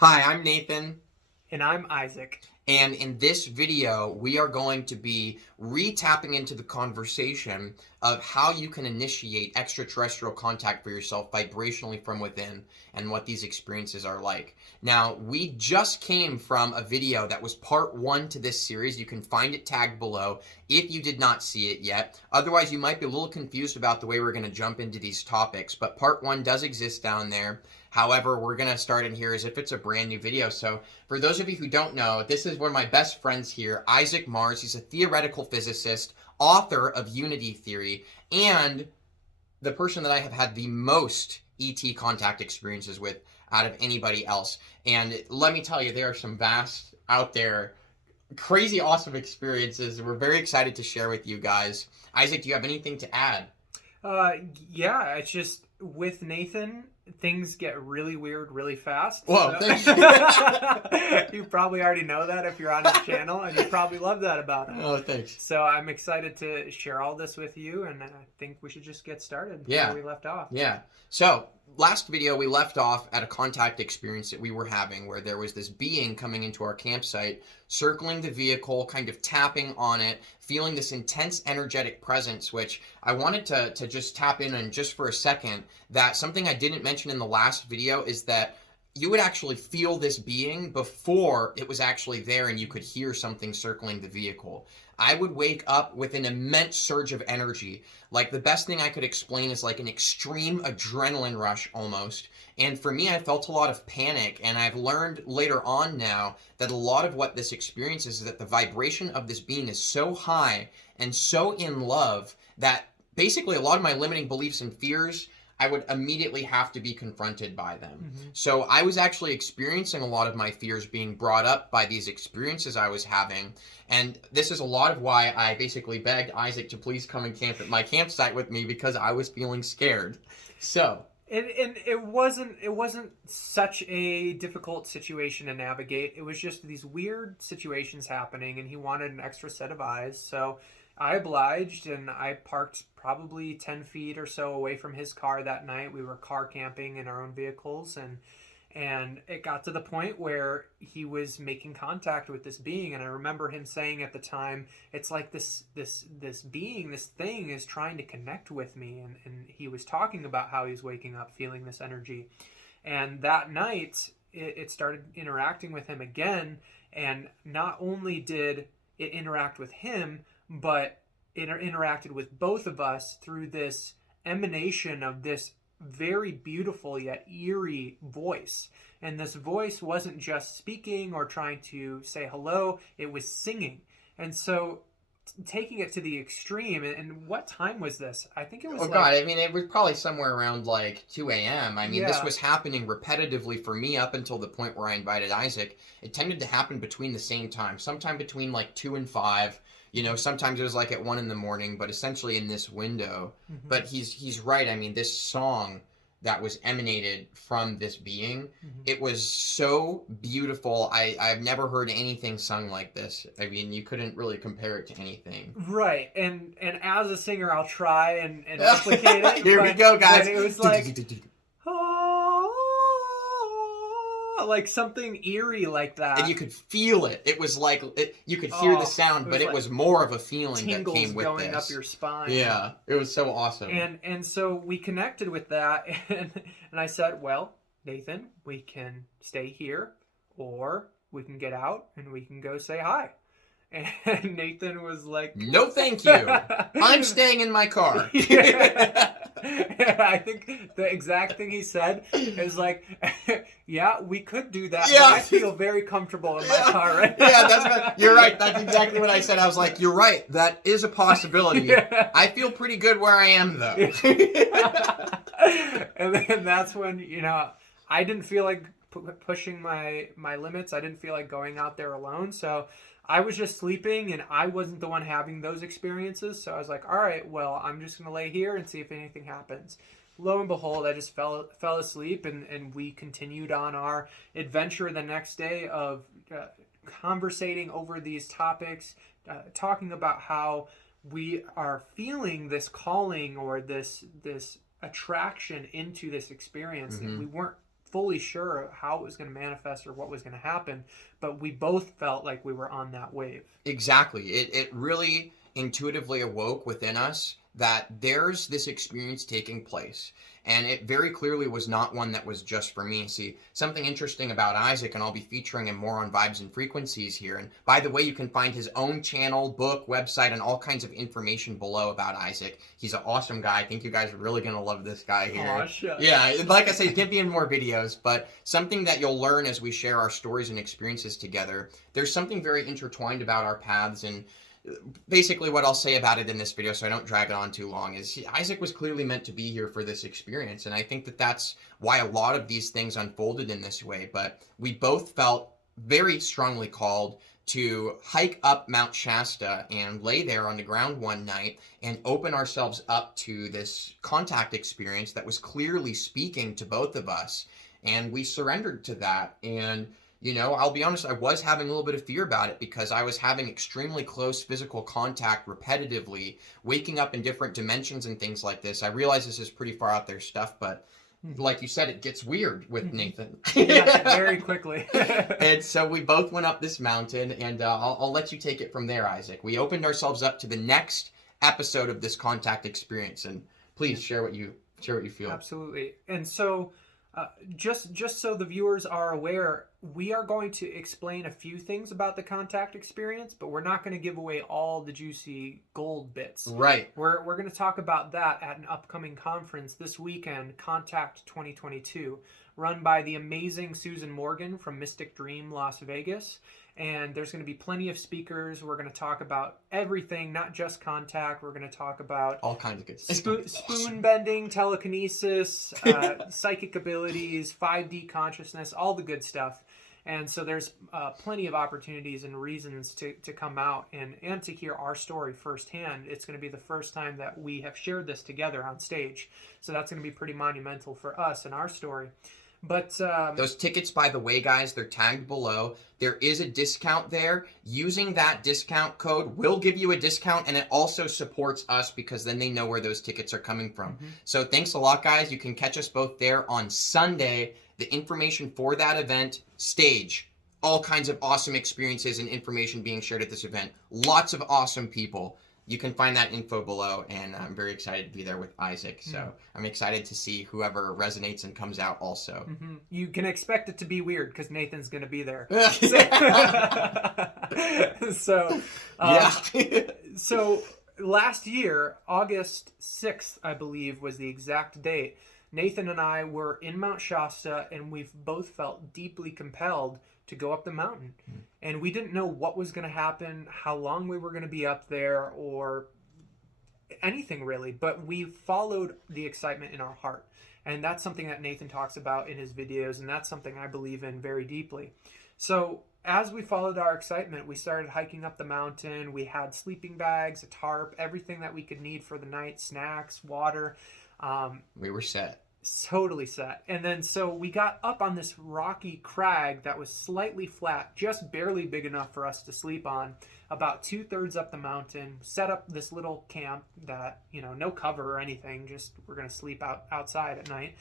Hi, I'm Nathan, And I'm Isaac. and in this video, we are going to be re-tapping into the conversation of how you can initiate extraterrestrial contact for yourself vibrationally from within and what these experiences are like. Now, we just came from a video that was part one to this series. You can find it tagged below if you did not see it yet. Otherwise, you might be a little confused about the way we're going to jump into these topics, but part one does exist down there. However, we're going to start in here as if it's a brand new video. So for those of you who don't know, this is one of my best friends here, Isaac Mars. He's a theoretical physicist, author of Unity Theory, and the person that I have had the most ET contact experiences with out of anybody else. And let me tell you, there are some vast out there, crazy awesome experiences. We're very excited to share with you guys. Isaac, do you have anything to add? Uh, yeah, it's just with Nathan, things get really weird really fast. Whoa, So- thank you. You probably already know that if you're on his channel, and you probably love that about him. Oh, thanks. So I'm excited to share all this with you, and I think we should just get started Yeah. where we left off. Yeah. So last video, we left off at a contact experience that we were having where there was this being coming into our campsite, circling the vehicle, kind of tapping on it, feeling this intense energetic presence, which I wanted to just tap in on just for a second. That something I didn't mention in the last video is that you would actually feel this being before it was actually there and you could hear something circling the vehicle. I would wake up with an immense surge of energy. Like, the best thing I could explain is like an extreme adrenaline rush almost. And for me, I felt a lot of panic, and I've learned later on now that a lot of what this experience is that the vibration of this being is so high and so in love that basically a lot of my limiting beliefs and fears, I would immediately have to be confronted by them. Mm-hmm. So I was actually experiencing a lot of my fears being brought up by these experiences I was having. And this is a lot of why I basically begged Isaac to please come and camp at my campsite with me, because I was feeling scared. So And it wasn't such a difficult situation to navigate. It was just these weird situations happening, and he wanted an extra set of eyes. So I obliged, and I parked probably 10 feet or so away from his car that night. We were car camping in our own vehicles, and it got to the point where he was making contact with this being, and I remember him saying at the time, it's like this being, this thing is trying to connect with me, and he was talking about how he's waking up feeling this energy. And that night it started interacting with him again, and not only did it interact with him, but it interacted with both of us through this emanation of this very beautiful yet eerie voice. And this voice wasn't just speaking or trying to say hello, it was singing. And so taking it to the extreme, and what time was this? I think it was God, I mean, it was probably somewhere around like 2 a.m. I mean, this Yeah. was happening repetitively for me up until the point where I invited Isaac. It tended to happen between the same time, sometime between like 2 and 5. You know, sometimes it was like at 1 in the morning, but essentially in this window. Mhm. But he's right. I mean, this song that was emanated from this being, Mhm. it was so beautiful. I've never heard anything sung like this. I mean, you couldn't really compare it to anything. Right, and as a singer, I'll try and replicate it. Here we go, guys. But it was like, like something eerie like that. And you could feel it. It was like you could hear the sound, but it was more of a feeling that tingles came with going this. up your spine. Yeah, it was so awesome. And so we connected with that, and I said, well, Nathan, we can stay here, or we can get out and we can go say hi. And Nathan was like, no, thank you. I'm staying in my car. Yeah. I think the exact thing he said is like, yeah, we could do that, Yeah. but I feel very comfortable in my car right now. Yeah, you're right. That's exactly what I said. I was like, you're right. That is a possibility. Yeah. I feel pretty good where I am, though. And then that's when, I didn't feel like pushing my limits. I didn't feel like going out there alone. So I was just sleeping, and I wasn't the one having those experiences. So I was like, all right, well, I'm just going to lay here and see if anything happens. Lo and behold, I just fell asleep, and we continued on our adventure the next day of conversating over these topics, talking about how we are feeling this calling or this attraction into this experience, and we weren't fully sure of how it was going to manifest or what was going to happen, but we both felt like we were on that wave. Exactly. It really intuitively awoke within us that there's this experience taking place. And it very clearly was not one that was just for me. See, something interesting about Isaac, and I'll be featuring him more on Vibes and Frequencies here. And by the way, you can find his own channel, book, website, and all kinds of information below about Isaac. He's an awesome guy. I think you guys are really going to love this guy here. Aw, shucks. Yeah, like I said, he's going to be in more videos, but something that you'll learn as we share our stories and experiences together. There's something very intertwined about our paths, and basically what I'll say about it in this video, so I don't drag it on too long, is Isaac was clearly meant to be here for this experience, and I think that that's why a lot of these things unfolded in this way. But we both felt very strongly called to hike up Mount Shasta and lay there on the ground one night and open ourselves up to this contact experience that was clearly speaking to both of us, and we surrendered to that. And you know, I'll be honest, I was having a little bit of fear about it because I was having extremely close physical contact repetitively, waking up in different dimensions and things like this. I realize this is pretty far out there stuff, but like you said, it gets weird with Nathan. Yeah, very quickly. And so we both went up this mountain, and I'll let you take it from there, Isaac. We opened ourselves up to the next episode of this contact experience, and please share what you feel. Absolutely. And so just so the viewers are aware, we are going to explain a few things about the contact experience, but we're not going to give away all the juicy gold bits. Right. We're going to talk about that at an upcoming conference this weekend, Contact 2022, run by the amazing Susan Morgan from Mystic Dream Las Vegas. And there's going to be plenty of speakers. We're going to talk about everything, not just contact. We're going to talk about all kinds of good stuff. Spoon bending, telekinesis, psychic abilities, 5D consciousness, all the good stuff. And so there's plenty of opportunities and reasons to come out and to hear our story firsthand. It's going to be the first time that we have shared this together on stage. So that's going to be pretty monumental for us and our story. But those tickets, by the way, guys, they're tagged below. There is a discount there. Using that discount code will give you a discount, and it also supports us because then they know where those tickets are coming from. So thanks a lot, guys. You can catch us both there on Sunday. The information for that event, stage, all kinds of awesome experiences and information being shared at this event. Lots of awesome people. You can find that info below, and I'm very excited to be there with Isaac. So I'm excited to see whoever resonates and comes out also. You can expect it to be weird because Nathan's going to be there. So, so last year, August 6th, I believe, was the exact date. Nathan and I were in Mount Shasta, and we've both felt deeply compelled to go up the mountain. And we didn't know what was going to happen, how long we were going to be up there, or anything really. But we followed the excitement in our heart. And that's something that Nathan talks about in his videos, and that's something I believe in very deeply. So as we followed our excitement, we started hiking up the mountain. We had sleeping bags, a tarp, everything that we could need for the night, snacks, water. We were set. Totally set. And then so we got up on this rocky crag that was slightly flat, just barely big enough for us to sleep on, about 2/3 up the mountain, set up this little camp that, you know, no cover or anything, just we're going to sleep outside at night.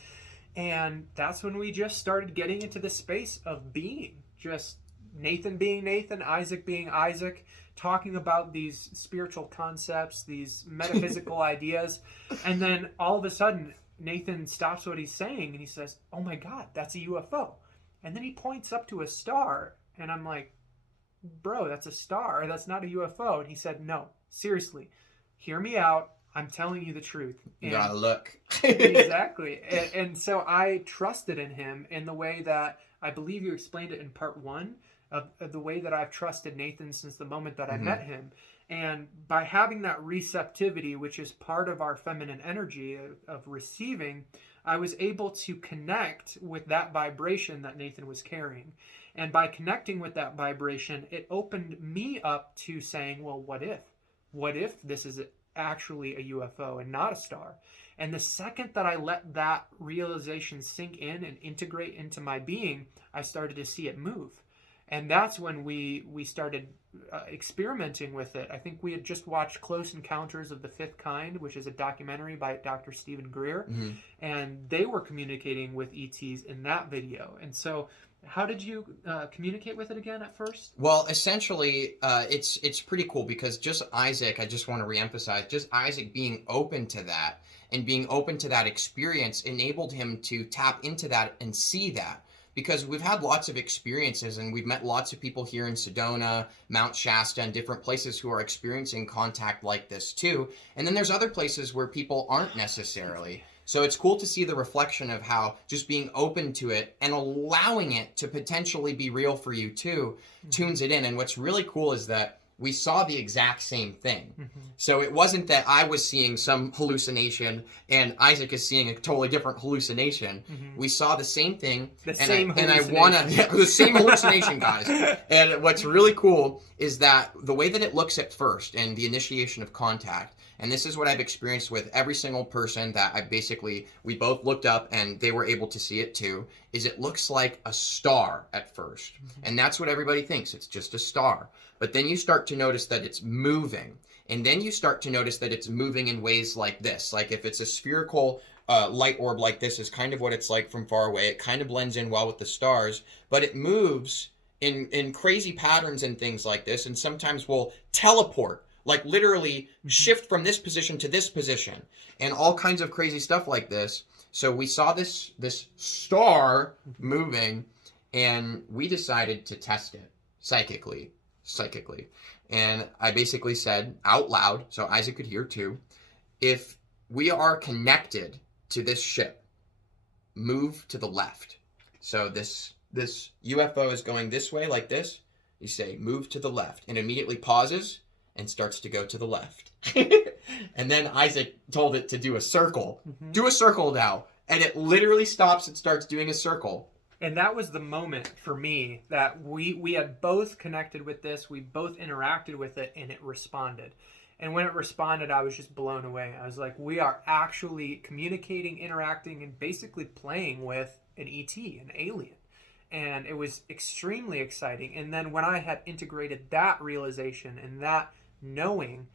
And that's when we just started getting into the space of being, just Nathan being Nathan, Isaac being Isaac, talking about these spiritual concepts, these metaphysical ideas. And then all of a sudden, Nathan stops what he's saying and he says, "Oh my God, that's a UFO." And then he points up to a star, and I'm like, "Bro, that's a star. That's not a UFO." And he said, "No, seriously, hear me out. I'm telling you the truth." You gotta look. Exactly. And so I trusted in him in the way that I believe you explained it in part 1 of the way that I've trusted Nathan since the moment that I met him. And by having that receptivity, which is part of our feminine energy of receiving, I was able to connect with that vibration that Nathan was carrying. And by connecting with that vibration, it opened me up to saying, well, what if? What if this is actually a UFO and not a star? And the second that I let that realization sink in and integrate into my being, I started to see it move. And that's when we started experimenting with it. I think we had just watched Close Encounters of the Fifth Kind, which is a documentary by Dr. Stephen Greer, and they were communicating with ETs in that video. And so, how did you communicate with it again at first? Well, essentially, it's pretty cool because just Isaac, I just want to reemphasize, just Isaac being open to that and being open to that experience enabled him to tap into that and see that. Because we've had lots of experiences and we've met lots of people here in Sedona, Mount Shasta, and different places who are experiencing contact like this too. And then there's other places where people aren't necessarily. So it's cool to see the reflection of how just being open to it and allowing it to potentially be real for you too tunes it in. And what's really cool is that we saw the exact same thing. So it wasn't that I was seeing some hallucination and Isaac is seeing a totally different hallucination. We saw the same thing. The same hallucination, guys. And what's really cool is that the way that it looks at first and the initiation of contact, and this is what I've experienced with every single person that we both looked up and they were able to see it too, is it looks like a star at first. And that's what everybody thinks. It's just a star. But then you start to notice that it's moving. And then you start to notice that it's moving in ways like this. Like if it's a spherical light orb like this is kind of what it's like from far away. It kind of blends in well with the stars. But it moves in crazy patterns and things like this. And sometimes will teleport. Like literally shift from this position to this position. And all kinds of crazy stuff like this. So we saw this star moving. And we decided to test it psychically. And I basically said out loud, so Isaac could hear too, if we are connected to this ship, move to the left. So this UFO is going this way like this. You say move to the left and immediately pauses and starts to go to the left. And then Isaac told it to do a circle. Do a circle now. And it literally stops and starts doing a circle. And that was the moment for me that we had both connected with this, we both interacted with it, and it responded. And when it responded, I was just blown away. I was like, we are actually communicating, interacting, and basically playing with an ET, an alien. And it was extremely exciting. And then when I had integrated that realization and that knowing,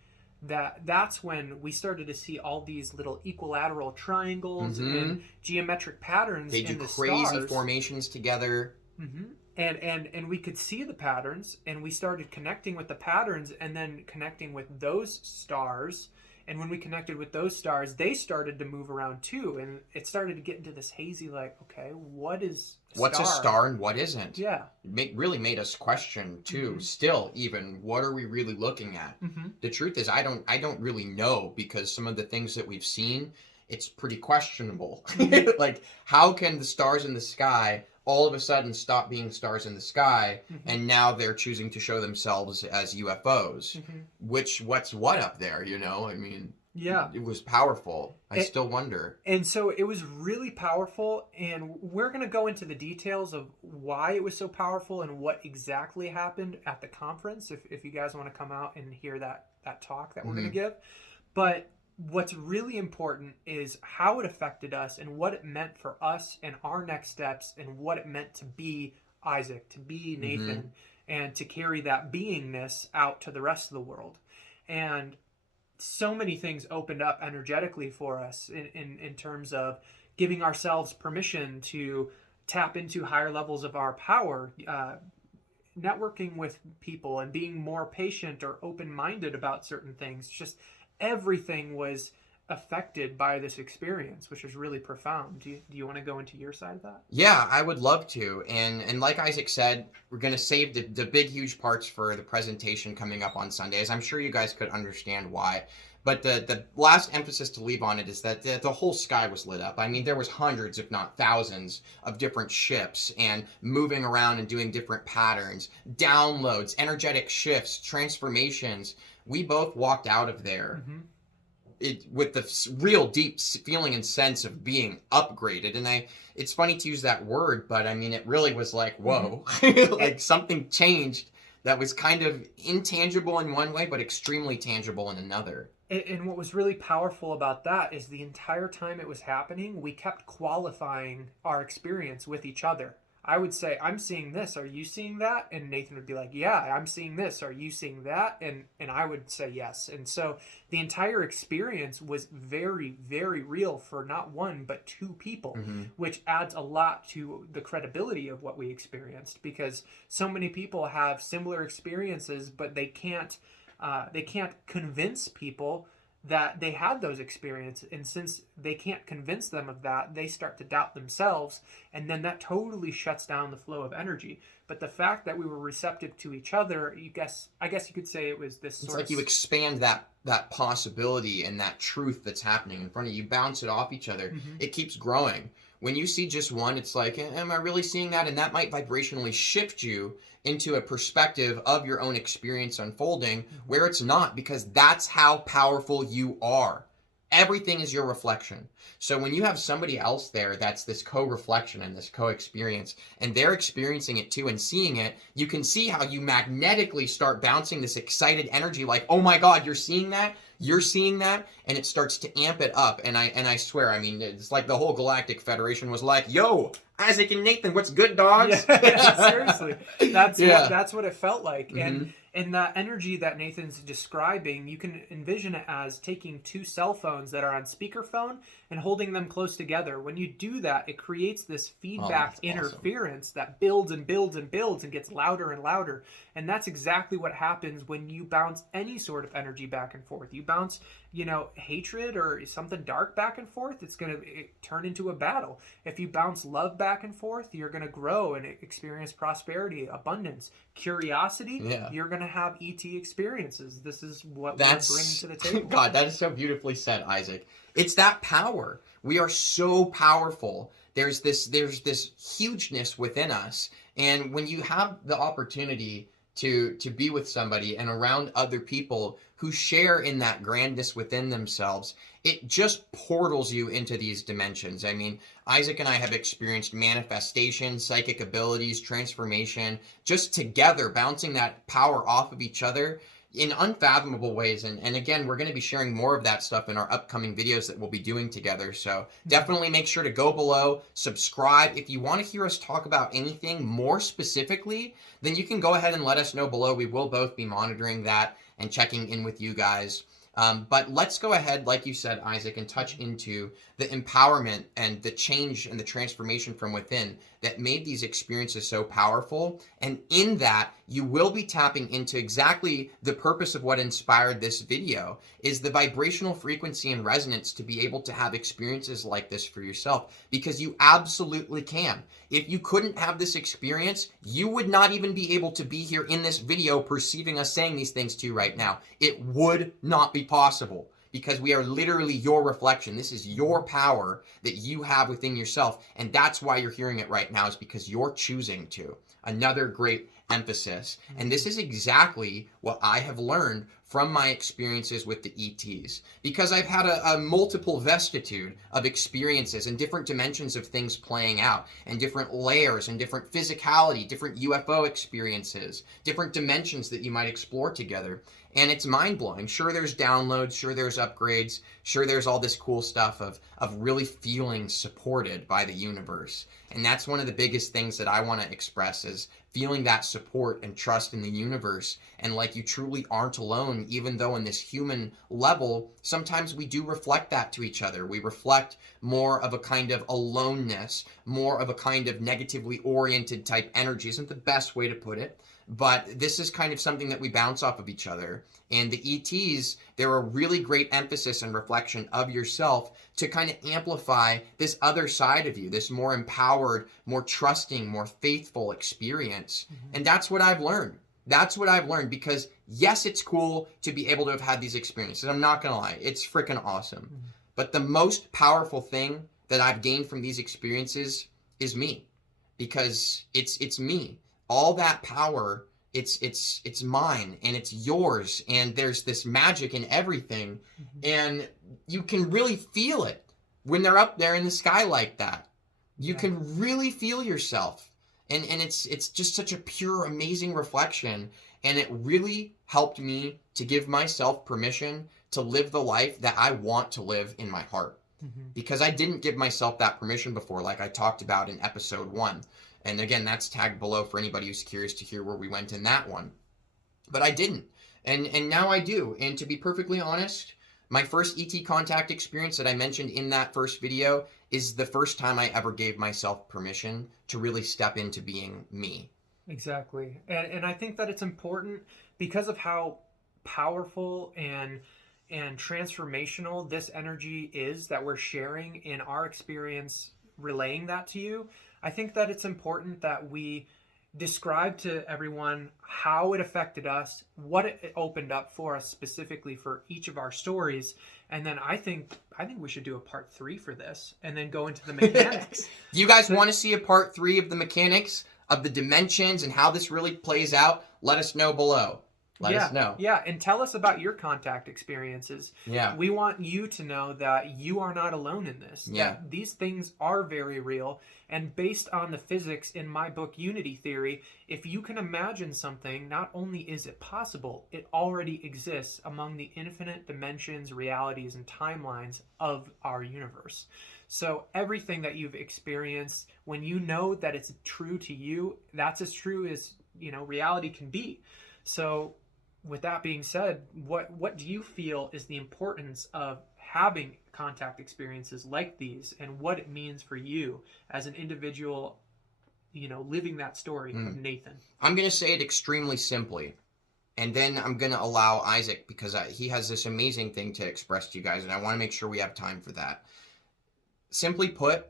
that's when we started to see all these little equilateral triangles and geometric patterns. They do crazy stars. Formations together. And we could see the patterns, and we started connecting with the patterns and then connecting with those stars. And when we connected with those stars, they started to move around too. And it started to get into this hazy, like, okay, what's a star and what isn't? Yeah. Really made us question too, still even, what are we really looking at? The truth is, I don't really know, because some of the things that we've seen, it's pretty questionable. Like, how can the stars in the sky all of a sudden stop being stars in the sky, and now they're choosing to show themselves as UFOs? What's what up there, you know? I mean, yeah, it was powerful. I still wonder. And so it was really powerful, and we're going to go into the details of why it was so powerful and what exactly happened at the conference, if you guys want to come out and hear that talk that we're going to give. But what's really important is how it affected us and what it meant for us and our next steps, and what it meant to be Isaac, to be Nathan, and to carry that beingness out to the rest of the world. And so many things opened up energetically for us in terms of giving ourselves permission to tap into higher levels of our power, networking with people and being more patient or open-minded about certain things. Just everything was affected by this experience, which is really profound. Do you want to go into your side of that? Yeah, I would love to. And like Isaac said, we're going to save the big, huge parts for the presentation coming up on Sunday, as I'm sure you guys could understand why. But the last emphasis to leave on it is that the whole sky was lit up. I mean, there was hundreds, if not thousands, of different ships and moving around and doing different patterns, downloads, energetic shifts, transformations. We both walked out of there with the real deep feeling and sense of being upgraded. And it's funny to use that word, but I mean, it really was like, whoa, like something changed that was kind of intangible in one way, but extremely tangible in another. And what was really powerful about that is the entire time it was happening, we kept qualifying our experience with each other. I would say, I'm seeing this, are you seeing that? And Nathan would be like, yeah, I'm seeing this, are you seeing that? And I would say yes. And so the entire experience was very, very real for not one but two people, which adds a lot to the credibility of what we experienced, because so many people have similar experiences, but they can't convince people that they had those experiences. And since they can't convince them of that, they start to doubt themselves, and then that totally shuts down the flow of energy. But the fact that we were receptive to each other, I guess you could say it was this It's sort like of... you expand that possibility and that truth that's happening in front of you, bounce it off each other. It keeps growing. When you see just one, it's like, am I really seeing that? And that might vibrationally shift you into a perspective of your own experience unfolding where it's not, because that's how powerful you are. Everything is your reflection. So when you have somebody else there that's this co-reflection and this co-experience, and they're experiencing it too and seeing it, you can see how you magnetically start bouncing this excited energy like, oh my God, you're seeing that? You're seeing that? And it starts to amp it up. And I swear, I mean, it's like the whole Galactic Federation was like, yo, Isaac and Nathan, what's good, dogs? Yeah, seriously. That's what it felt like. And that energy that Nathan's describing, you can envision it as taking two cell phones that are on speakerphone and holding them close together. When you do that, it creates this feedback interference that builds and builds and builds and gets louder and louder. And that's exactly what happens when you bounce any sort of energy back and forth. You bounce, hatred or something dark back and forth, it's going to turn into a battle. If you bounce love back and forth, you're going to grow and experience prosperity, abundance, curiosity. You're going to have ET experiences. This is what we're bringing to the table. God, that is so beautifully said, Isaac. It's that power. We are so powerful. There's this hugeness within us. And when you have the opportunity to be with somebody and around other people who share in that grandness within themselves, it just portals you into these dimensions. I mean, Isaac and I have experienced manifestation, psychic abilities, transformation, just together, bouncing that power off of each other in unfathomable ways. And again, we're going to be sharing more of that stuff in our upcoming videos that we'll be doing together. So definitely make sure to go below, subscribe. If you want to hear us talk about anything more specifically, then you can go ahead and let us know below. We will both be monitoring that and checking in with you guys. But let's go ahead, like you said, Isaac, and touch into the empowerment and the change and the transformation from within that made these experiences so powerful. And in that, you will be tapping into exactly the purpose of what inspired this video, is the vibrational frequency and resonance to be able to have experiences like this for yourself, because you absolutely can. If you couldn't have this experience, you would not even be able to be here in this video perceiving us saying these things to you right now. It would not be possible, because we are literally your reflection. This is your power that you have within yourself, and that's why you're hearing it right now, is because you're choosing to. Another great emphasis. And this is exactly what I have learned from my experiences with the ETs, because I've had a multiple vestitude of experiences and different dimensions of things playing out, and different layers and different physicality, different UFO experiences, different dimensions that you might explore together. And it's mind-blowing. Sure, there's downloads, sure there's upgrades, sure there's all this cool stuff of really feeling supported by the universe. And that's one of the biggest things that I want to express, is feeling that support and trust in the universe, and like you truly aren't alone, even though in this human level, sometimes we do reflect that to each other. We reflect more of a kind of aloneness, more of a kind of negatively oriented type energy, isn't the best way to put it. But this is kind of something that we bounce off of each other. And the ETs, they're a really great emphasis and reflection of yourself to kind of amplify this other side of you, this more empowered, more trusting, more faithful experience. And that's what I've learned. That's what I've learned, because yes, it's cool to be able to have had these experiences. I'm not going to lie. It's freaking awesome. But the most powerful thing that I've gained from these experiences is me, because it's me. All that power, it's mine and it's yours, and there's this magic in everything, and you can really feel it when they're up there in the sky like that. You can really feel yourself, and it's just such a pure, amazing reflection, and it really helped me to give myself permission to live the life that I want to live in my heart, because I didn't give myself that permission before, like I talked about in episode 1. And again, that's tagged below for anybody who's curious to hear where we went in that one. But I didn't. And now I do. And to be perfectly honest, my first ET contact experience that I mentioned in that first video is the first time I ever gave myself permission to really step into being me. Exactly. And I think that it's important because of how powerful and transformational this energy is that we're sharing in our experience, relaying that to you. I think that it's important that we describe to everyone how it affected us, what it opened up for us specifically for each of our stories, and then I think we should do a part 3 for this, and then go into the mechanics. Do you guys want to see a part 3 of the mechanics of the dimensions and how this really plays out? Let us know below. Let us know. Yeah, and tell us about your contact experiences. Yeah. We want you to know that you are not alone in this. Yeah. That these things are very real. And based on the physics in my book, Unity Theory, if you can imagine something, not only is it possible, it already exists among the infinite dimensions, realities, and timelines of our universe. So everything that you've experienced, when you know that it's true to you, that's as true as, reality can be. So with that being said, what do you feel is the importance of having contact experiences like these, and what it means for you as an individual, living that story of Nathan? I'm going to say it extremely simply, and then I'm going to allow Isaac, because he has this amazing thing to express to you guys, and I want to make sure we have time for that. Simply put,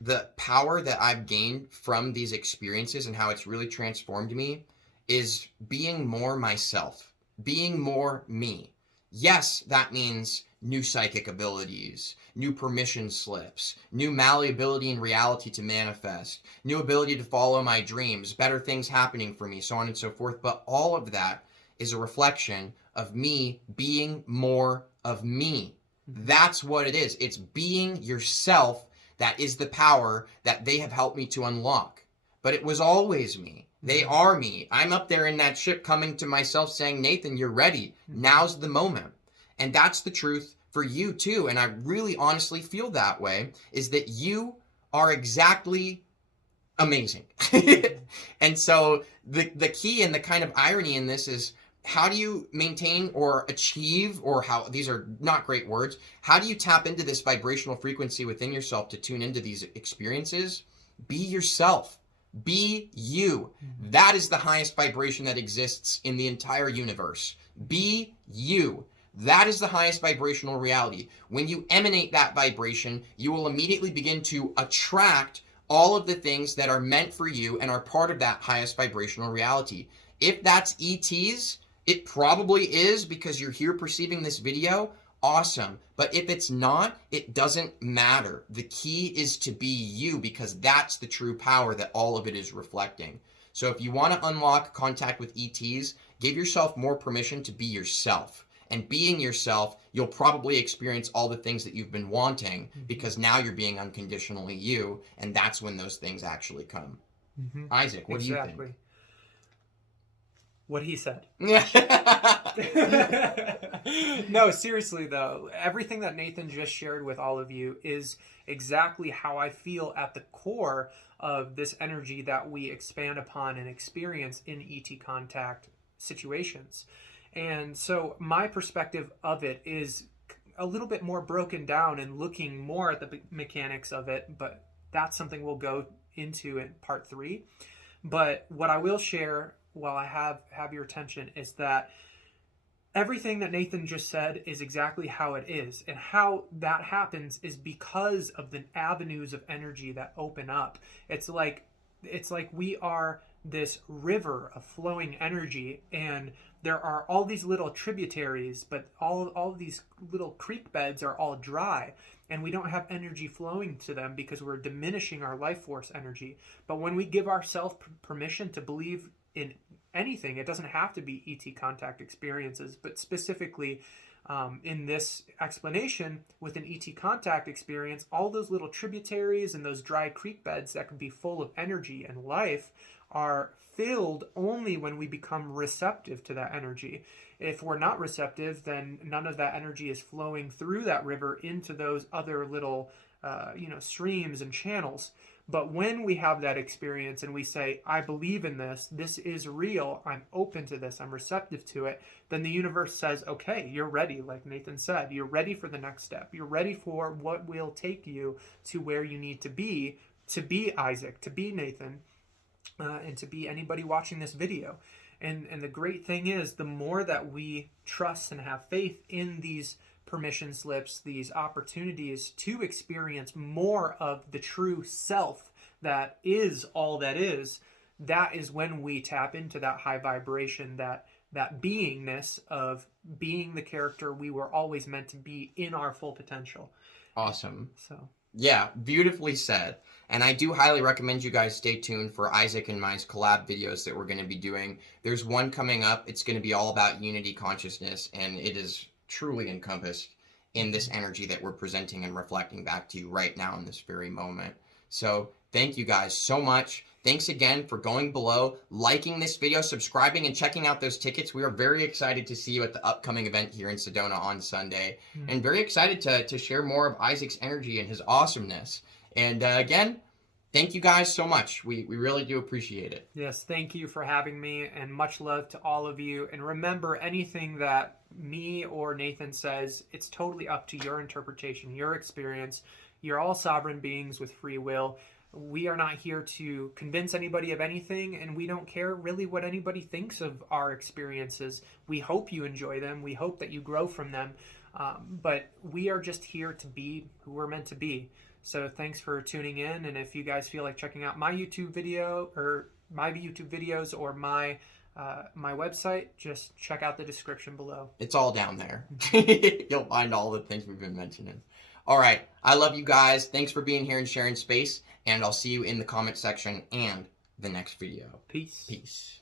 the power that I've gained from these experiences and how it's really transformed me is being more myself, being more me. Yes, that means new psychic abilities, new permission slips, new malleability in reality to manifest, new ability to follow my dreams, better things happening for me, so on and so forth. But all of that is a reflection of me being more of me. That's what it is. It's being yourself that is the power that they have helped me to unlock. But it was always me. They are me. I'm up there in that ship coming to myself saying, Nathan, you're ready. Now's the moment. And that's the truth for you too. And I really honestly feel that way, is that you are exactly amazing. And so the key and the kind of irony in this is, how do you maintain or achieve, or how, these are not great words, how do you tap into this vibrational frequency within yourself to tune into these experiences? Be yourself. Be you. That is the highest vibration that exists in the entire universe. Be you. That is the highest vibrational reality. When you emanate that vibration, you will immediately begin to attract all of the things that are meant for you and are part of that highest vibrational reality. If that's ETs, it probably is, because you're here perceiving this video. Awesome. But if it's not, it doesn't matter. The key is to be you, because that's the true power that all of it is reflecting. So if you want to unlock contact with ETs, give yourself more permission to be yourself. And being yourself, you'll probably experience all the things that you've been wanting, because now you're being unconditionally you, and that's when those things actually come. Isaac, what do you think? What he said. No, seriously though, everything that Nathan just shared with all of you is exactly how I feel at the core of this energy that we expand upon and experience in ET contact situations. And so my perspective of it is a little bit more broken down and looking more at the mechanics of it, but that's something we'll go into in part 3. But what I will share while I have your attention is that everything that Nathan just said is exactly how it is. And how that happens is because of the avenues of energy that open up. It's like we are this river of flowing energy, and there are all these little tributaries, but all of these little creek beds are all dry, and we don't have energy flowing to them because we're diminishing our life force energy. But when we give ourselves permission to believe in anything, it doesn't have to be ET contact experiences, but specifically in this explanation, with an ET contact experience, all those little tributaries and those dry creek beds that can be full of energy and life are filled only when we become receptive to that energy. If we're not receptive, then none of that energy is flowing through that river into those other little streams and channels. But when we have that experience and we say, I believe in this, this is real, I'm open to this, I'm receptive to it, then the universe says, okay, you're ready, like Nathan said. You're ready for the next step. You're ready for what will take you to where you need to be Isaac, to be Nathan, and to be anybody watching this video. And the great thing is, the more that we trust and have faith in these permission slips, these opportunities to experience more of the true self that is all that is when we tap into that high vibration, that beingness of being the character we were always meant to be in our full potential. Awesome. So yeah, beautifully said. And I do highly recommend you guys stay tuned for Isaac and my collab videos that we're going to be doing. There's one coming up. It's going to be all about unity consciousness, and it is truly encompassed in this energy that we're presenting and reflecting back to you right now in this very moment. So thank you guys so much. Thanks again for going below, liking this video, subscribing, and checking out those tickets. We are very excited to see you at the upcoming event here in Sedona on Sunday, and very excited to share more of Isaac's energy and his awesomeness. And again, thank you guys so much. We really do appreciate it. Yes, thank you for having me, and much love to all of you. And remember, anything that me or Nathan says, it's totally up to your interpretation, your experience. You're all sovereign beings with free will. We are not here to convince anybody of anything, and we don't care really what anybody thinks of our experiences. We hope you enjoy them. We hope that you grow from them. But we are just here to be who we're meant to be. So thanks for tuning in. And if you guys feel like checking out my YouTube video or my YouTube videos or my website, just check out the description below. It's all down there. You'll find all the things we've been mentioning. All right. I love you guys. Thanks for being here and sharing space. And I'll see you in the comment section and the next video. Peace. Peace.